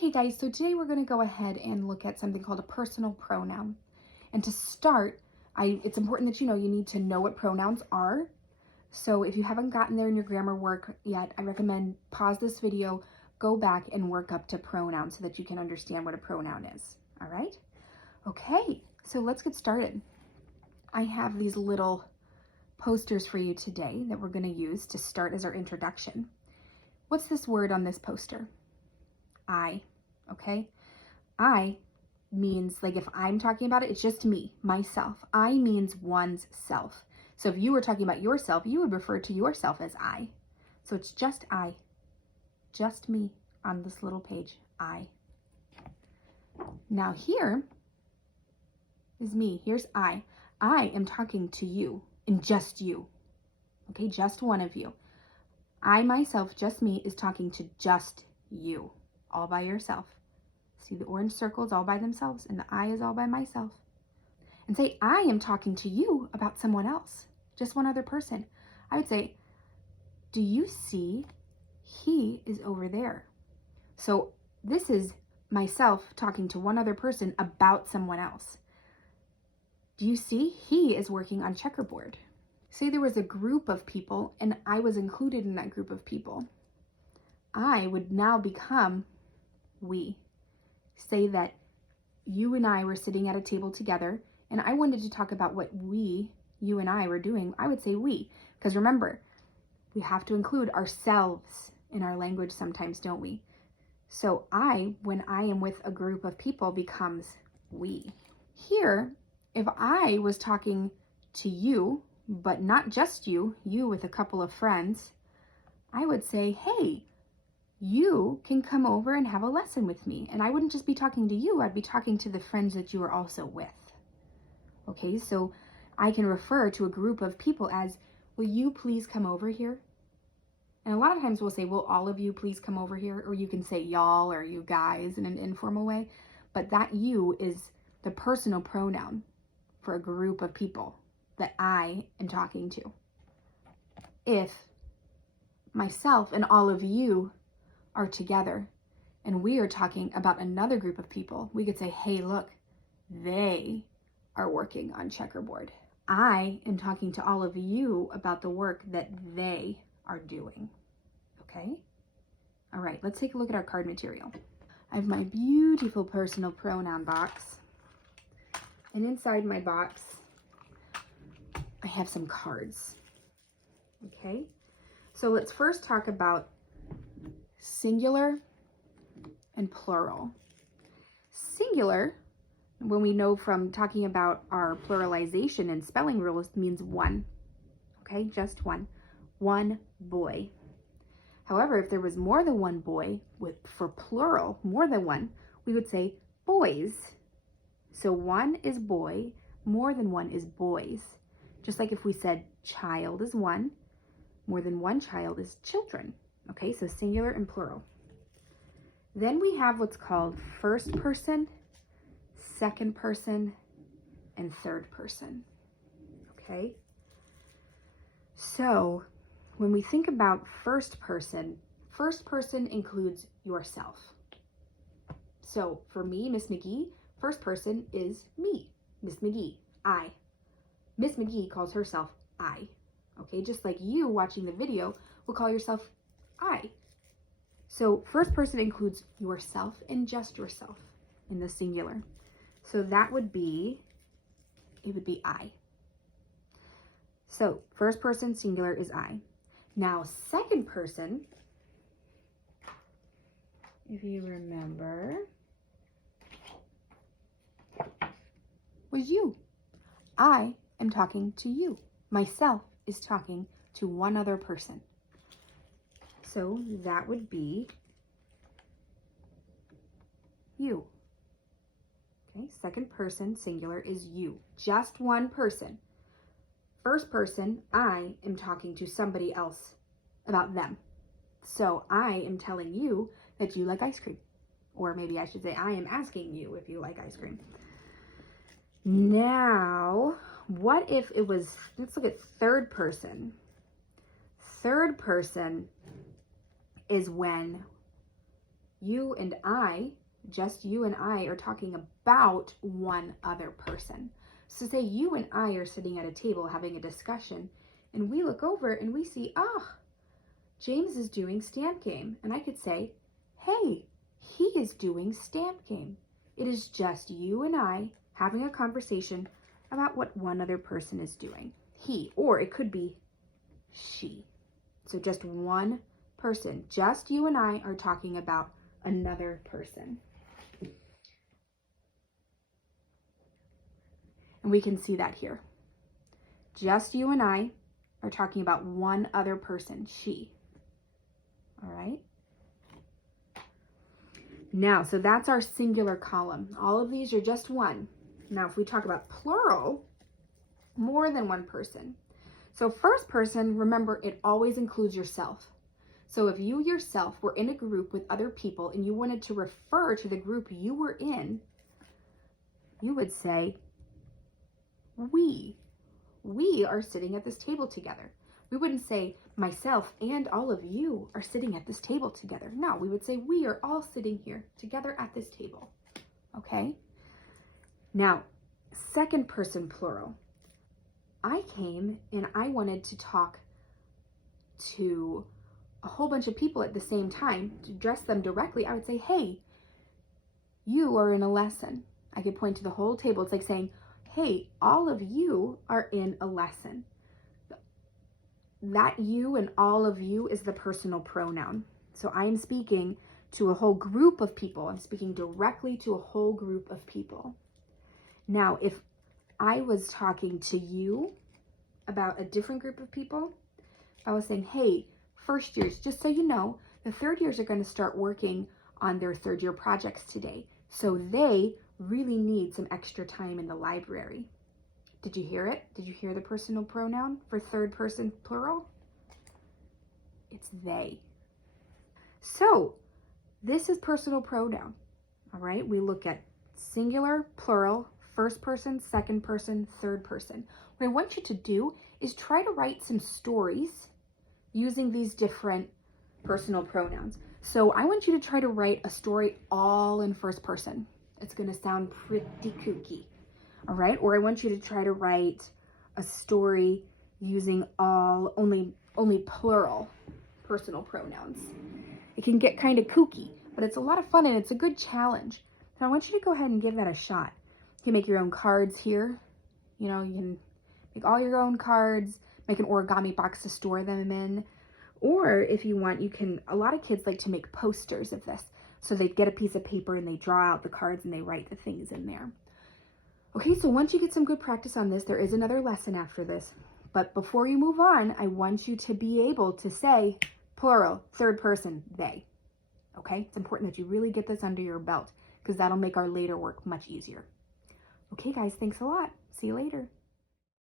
Okay guys, so today we're going to go ahead and look at something called a personal pronoun. And to start, it's important that you need to know what pronouns are. So if you haven't gotten there in your grammar work yet, I recommend pause this video, go back and work up to pronouns so that you can understand what a pronoun is. All right? Okay, so let's get started. I have these little posters for you today that we're going to use to start as our introduction. What's this word on this poster? I, okay? I means, like, if I'm talking about it, it's just me, myself. I means one's self. So if you were talking about yourself, you would refer to yourself as I. So it's just I, just me on this little page, I. Now here is me. Here's I. I am talking to you and just you, okay? Just one of you. I myself, just me, is talking to just you, all by yourself. See the orange circles all by themselves, and the I is all by myself. And say, I am talking to you about someone else, just one other person. I would say, do you see he is over there? So this is myself talking to one other person about someone else. Do you see he is working on checkerboard? Say there was a group of people and I was included in that group of people. I would now become we. Say that you and I were sitting at a table together and I wanted to talk about what you and I were doing. I would say we, because remember, we have to include ourselves in our language sometimes, don't we? So I, when I am with a group of people, becomes we. Here, if I was talking to you, but not just you with a couple of friends, I would say, hey, you can come over and have a lesson with me. And I wouldn't just be talking to you, I'd be talking to the friends that you are also with. Okay, so I can refer to a group of people as, will you please come over here? And a lot of times we'll say, will all of you please come over here? Or you can say y'all or you guys in an informal way. But that you is the personal pronoun for a group of people that I am talking to. If myself and all of you are together and we are talking about another group of people, we could say, hey, look, they are working on checkerboard. I am talking to all of you about the work that they are doing. Okay? All right, let's take a look at our card material. I have my beautiful personal pronoun box. And inside my box, I have some cards. Okay? So let's first talk about singular and plural. Singular, when we know from talking about our pluralization and spelling rules, means one. Okay, just one. One boy. However, if there was more than one boy, for plural, more than one, we would say boys. So one is boy, more than one is boys. Just like if we said child is one, more than one child is children. Okay, so singular and plural. Then we have what's called first person, second person, and third person. Okay? So when we think about first person includes yourself. So for me, Miss McGee, first person is me, Miss McGee, I. Miss McGee calls herself I. Okay, just like you watching the video will call yourself I. So first person includes yourself and just yourself in the singular. So that would be, it would be I. So first person singular is I. Now second person, if you remember, was you. I am talking to you. Myself is talking to one other person. So that would be you. Okay, second person singular is you. Just one person. First person, I am talking to somebody else about them. So I am telling you that you like ice cream. Or maybe I should say I am asking you if you like ice cream. Now, what if it was, let's look at third person. Third person is when You and I, just you and I, are talking about one other person. So say you and I are sitting at a table having a discussion, and we look over and we see, James is doing stamp game. And I could say, hey, he is doing stamp game. It is just you and I having a conversation about what one other person is doing. He, or it could be she. So just one person, just you and I are talking about another person. And we can see that here. Just you and I are talking about one other person, she. All right. Now, so that's our singular column. All of these are just one. Now, if we talk about plural, more than one person. So first person, remember, it always includes yourself. So if you yourself were in a group with other people and you wanted to refer to the group you were in, you would say, we. We are sitting at this table together. We wouldn't say myself and all of you are sitting at this table together. No, we would say we are all sitting here together at this table. Okay? Now, second person plural. I came and I wanted to talk to a whole bunch of people at the same time to address them directly. I would say, hey, you are in a lesson. I could point to the whole table. It's like saying, hey, all of you are in a lesson. That you and all of you is the personal pronoun. So I'm speaking to a whole group of people. I'm speaking directly to a whole group of people. Now, if I was talking to you about a different group of people, I was saying, hey, first years, just so you know, the third years are going to start working on their third year projects today. So they really need some extra time in the library. Did you hear it? Did you hear the personal pronoun for third person plural? It's they. So this is personal pronoun. All right, we look at singular, plural, first person, second person, third person. What I want you to do is try to write some stories using these different personal pronouns. So I want you to try to write a story all in first person. It's going to sound pretty kooky. All right, or I want you to try to write a story using only plural personal pronouns. It can get kind of kooky, but it's a lot of fun and it's a good challenge. So I want you to go ahead and give that a shot. You can make your own cards here. You know, you can make all your own cards, make an origami box to store them in. Or if you want, a lot of kids like to make posters of this. So they get a piece of paper and they draw out the cards and they write the things in there. Okay, so once you get some good practice on this, there is another lesson after this. But before you move on, I want you to be able to say plural, third person, they. Okay, it's important that you really get this under your belt because that'll make our later work much easier. Okay, guys, thanks a lot. See you later.